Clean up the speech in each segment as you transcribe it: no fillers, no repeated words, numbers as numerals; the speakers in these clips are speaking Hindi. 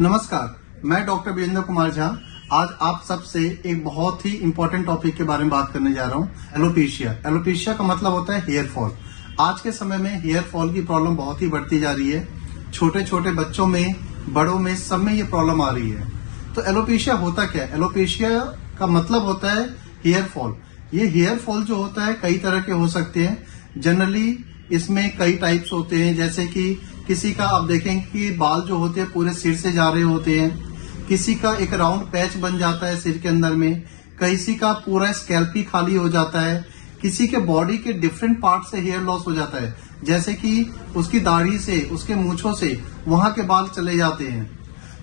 नमस्कार, मैं डॉक्टर वीरेंद्र कुमार झा आज आप सबसे एक बहुत ही इंपॉर्टेंट टॉपिक के बारे में बात करने जा रहा हूँ। एलोपेशिया। एलोपेशिया का मतलब होता है हेयर फॉल। आज के समय में हेयर फॉल की प्रॉब्लम बहुत ही बढ़ती जा रही है। छोटे छोटे बच्चों में, बड़ों में, सब में ये प्रॉब्लम आ रही है। तो एलोपेशिया होता क्या है? एलोपेशिया का मतलब होता है हेयर फॉल। ये हेयर फॉल जो होता है कई तरह के हो सकते हैं। जनरली इसमें कई टाइप्स होते हैं, जैसे कि किसी का आप देखेंगे कि बाल जो होते हैं पूरे सिर से जा रहे होते हैं, किसी का एक राउंड पैच बन जाता है सिर के अंदर में, किसी का पूरा स्कैल्प ही खाली हो जाता है, किसी के बॉडी के डिफरेंट पार्ट से हेयर लॉस हो जाता है, जैसे कि उसकी दाढ़ी से, उसके मूंछों से वहां के बाल चले जाते हैं।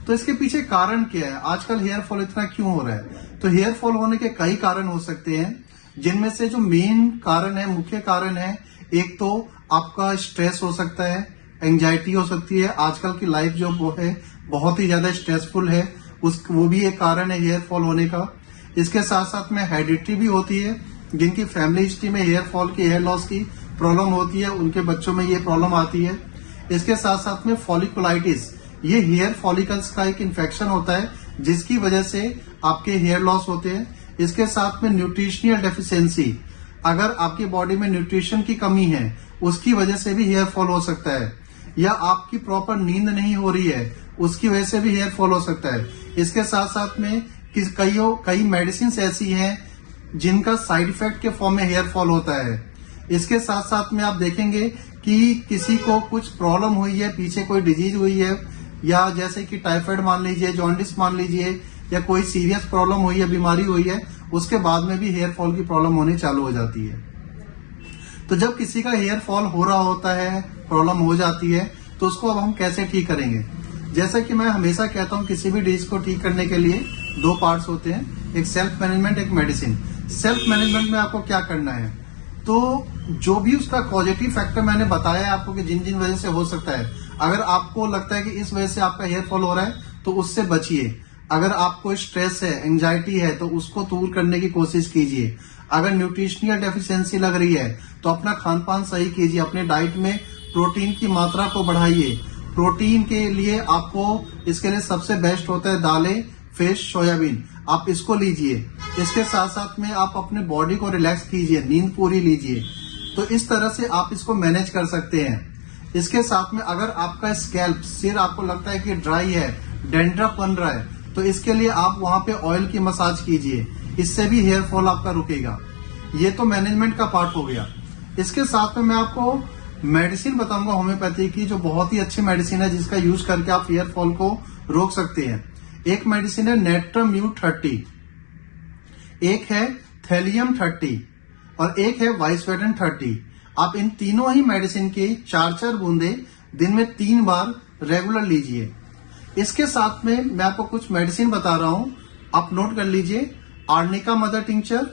तो इसके पीछे कारण क्या है? आजकल हेयर फॉल इतना क्यों हो रहा है? तो हेयर फॉल होने के कई कारण हो सकते हैं, जिनमें से जो मेन कारण है, मुख्य कारण है, एक तो आपका स्ट्रेस हो सकता है, एंजाइटी हो सकती है। आजकल की लाइफ जो वो है बहुत ही ज्यादा स्ट्रेसफुल है, वो भी एक कारण है हेयर फॉल होने का। इसके साथ साथ में हेरिडिटी भी होती है, जिनकी फैमिली हिस्ट्री में हेयर फॉल की, हेयर लॉस की प्रॉब्लम होती है, उनके बच्चों में ये प्रॉब्लम आती है। इसके साथ साथ में फॉलिकुलाइटिस, ये हेयर फॉलिकल्स का एक इन्फेक्शन होता है, जिसकी वजह से आपके हेयर लॉस होते हैं। इसके साथ में न्यूट्रिशनल डेफिशिएंसी, अगर आपकी बॉडी में न्यूट्रिशन की कमी है, उसकी वजह से भी हेयर फॉल हो सकता है। या आपकी प्रॉपर नींद नहीं हो रही है, उसकी वजह से भी हेयर फॉल हो सकता है। इसके साथ साथ में कई मेडिसिन ऐसी हैं जिनका साइड इफेक्ट के फॉर्म में हेयर फॉल होता है। इसके साथ साथ में आप देखेंगे कि किसी को कुछ प्रॉब्लम हुई है, पीछे कोई डिजीज हुई है, या जैसे कि टाइफाइड मान लीजिए, जॉन्डिस मान लीजिए, या कोई सीरियस प्रॉब्लम हुई है, बीमारी हुई है, उसके बाद में भी हेयर फॉल की प्रॉब्लम होनी चालू हो जाती है। तो जब किसी का हेयर फॉल हो रहा होता है, प्रॉब्लम हो जाती है, तो उसको अब हम कैसे ठीक करेंगे? जैसा कि मैं हमेशा कहता हूं, किसी भी डिजीज को ठीक करने के लिए दो पार्ट्स होते हैं, एक सेल्फ मैनेजमेंट, एक मेडिसिन। सेल्फ मैनेजमेंट में आपको क्या करना है? तो जो भी उसका पॉजिटिव फैक्टर मैंने बताया है आपको कि जिन जिन वजह से हो सकता है, अगर आपको लगता है कि इस वजह से आपका हेयर फॉल हो रहा है तो उससे बचिए। अगर आपको स्ट्रेस है, एंजाइटी है, तो उसको दूर करने की कोशिश कीजिए। अगर न्यूट्रिशनल डेफिशिएंसी लग रही है तो अपना खान पान सही कीजिए, अपने डाइट में प्रोटीन की मात्रा को बढ़ाइए। प्रोटीन के लिए आपको, इसके लिए सबसे बेस्ट होता है दालें, फिश, सोयाबीन, आप इसको लीजिए। इसके साथ साथ में आप अपने बॉडी को रिलैक्स कीजिए, नींद पूरी लीजिए। तो इस तरह से आप इसको मैनेज कर सकते हैं। इसके साथ में अगर आपका स्कैल्प, सिर आपको लगता है कि ड्राई है, डैंड्रफ बन रहा है, तो इसके लिए आप वहां पे ऑयल की मसाज कीजिए, इससे भी हेयर फॉल आपका रुकेगा। ये तो मैनेजमेंट का पार्ट हो गया। इसके साथ में मैं आपको मेडिसिन बताऊंगा होम्योपैथी की, जो बहुत ही अच्छी मेडिसिन है, जिसका यूज करके आप हेयर फॉल को रोक सकते हैं। एक मेडिसिन है नेट्रम्यू 30, एक है थैलियम 30 और एक है वाइसवेडन 30। आप इन तीनों ही मेडिसिन के 4-4 बूंदे दिन में 3 बार रेगुलर लीजिए। इसके साथ में मैं आपको कुछ मेडिसिन बता रहा हूं, आप नोट कर लीजिए। Arnica mother tincture,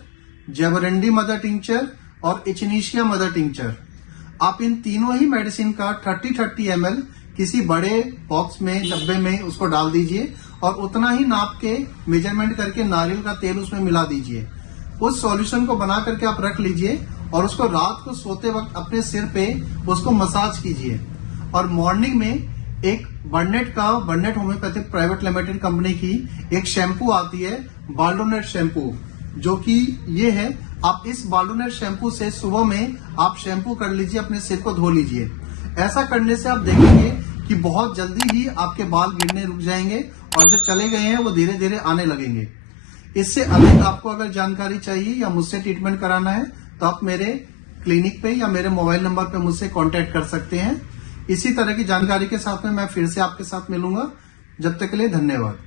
jaborandi mother tincture और इचिनीशिया मदर टिंचर। आप इन तीनों ही मेडिसिन का 30-30 ml किसी बड़े बॉक्स में, डब्बे में उसको डाल दीजिए और उतना ही नाप के मेजरमेंट करके नारियल का तेल उसमें मिला दीजिए। उस सॉल्यूशन को बना करके आप रख लीजिए और उसको रात को सोते वक्त अपने सिर पे उसको मसाज कीजिए। और मॉर्निंग में एक बर्नेट होम्योपैथिक प्राइवेट लिमिटेड कंपनी की एक शैम्पू आती है, बाल्डोनेट शैम्पू, जो कि ये है। आप इस बाल्डोनेट शैम्पू से सुबह में आप शैम्पू कर लीजिए, अपने सिर को धो लीजिए। ऐसा करने से आप देखेंगे कि बहुत जल्दी ही आपके बाल गिरने रुक जाएंगे और जो चले गए हैं वो धीरे धीरे आने लगेंगे। इससे अधिक आपको अगर जानकारी चाहिए या मुझसे ट्रीटमेंट कराना है तो आप मेरे क्लिनिक पे या मेरे मोबाइल नंबर पे मुझसे कांटेक्ट कर सकते हैं। इसी तरह की जानकारी के साथ में मैं फिर से आपके साथ मिलूंगा। जब तक के लिए धन्यवाद।